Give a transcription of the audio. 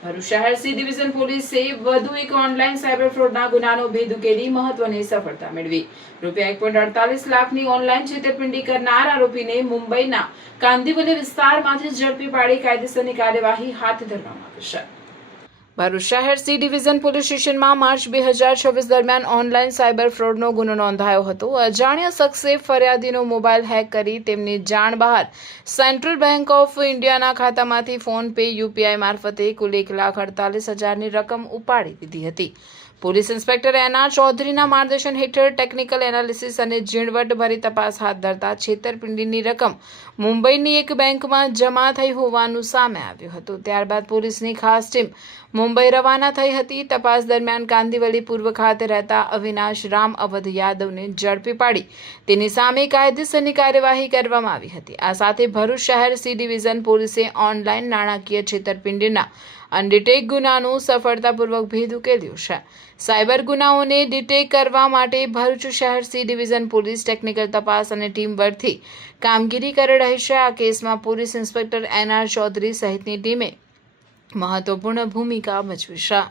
ભરૂચ શહેર C division પોલીસે વધુ એક ઓનલાઈન સાયબર ફ્રોડના ગુનાનો ભેદ ઉકેલી મહત્વની સફળતા મેળવી. રૂપિયા 1.48 લાખની ઓનલાઈન છેતરપિંડી કરનાર આરોપીને મુંબઈના કાંદિવલી વિસ્તારમાંથી ઝડપી પાડી કાયદેસરની કાર્યવાહી હાથ ધરવામાં આવી છે. ભરૂચ શહેર સી ડિવિઝન પોલીસ સ્ટેશનમાં માર્ચ 2026 દરમિયાન ઓનલાઈન સાયબર ફ્રોડનો ગુનો નોંધાયો હતો. અજાણ્યા શખ્સે ફરિયાદીનો મોબાઈલ હેક કરી તેમની જાણ બહાર સેન્ટ્રલ બેંક ઓફ ઇન્ડિયાના ખાતામાંથી ફોન પે યુપીઆઈ મારફતે કુલ 1,48,000ની રકમ ઉપાડી લીધી હતી. પોલીસ ઇન્સ્પેક્ટર એનઆર ચૌધરીના માર્ગદર્શન હેઠળ ટેકનિકલ એનાલિસિસ અને ઝીણવટભરી તપાસ હાથ ધરતા છેતરપિંડીની રકમ મુંબઈની એક બેંકમાં જમા થઈ હોવાનું સામે આવ્યું હતું. ત્યારબાદ પોલીસની ખાસ ટીમ મુંબઈ રવાના થઈ હતી. તપાસ દરમિયાન કાંદિવલી પૂર્વ ખાતે રહેતા અવિનાશ રામ અવધ યાદવને ઝડપી પાડી તેની સામે કાયદેસરની કાર્યવાહી કરવામાં આવી હતી. આ સાથે ભરૂચ શહેર સી ડિવિઝન પોલીસે ઓનલાઈન નાણાકીય છેતરપિંડીના અનડિટેક ગુનાનું સફળતાપૂર્વક ભેદ ઉકેલ્યો છે. સાયબર ગુનાઓને ડિટેક કરવા માટે ભરૂચ શહેર સી ડિવિઝન પોલીસ ટેકનિકલ તપાસ અને ટીમ વર્કથી કામગીરી કરી રહી છે. આ કેસમાં પોલીસ ઇન્સ્પેક્ટર એનઆર ચૌધરી સહિતની ટીમે મહત્વપૂર્ણ ભૂમિકા ભજવી છે.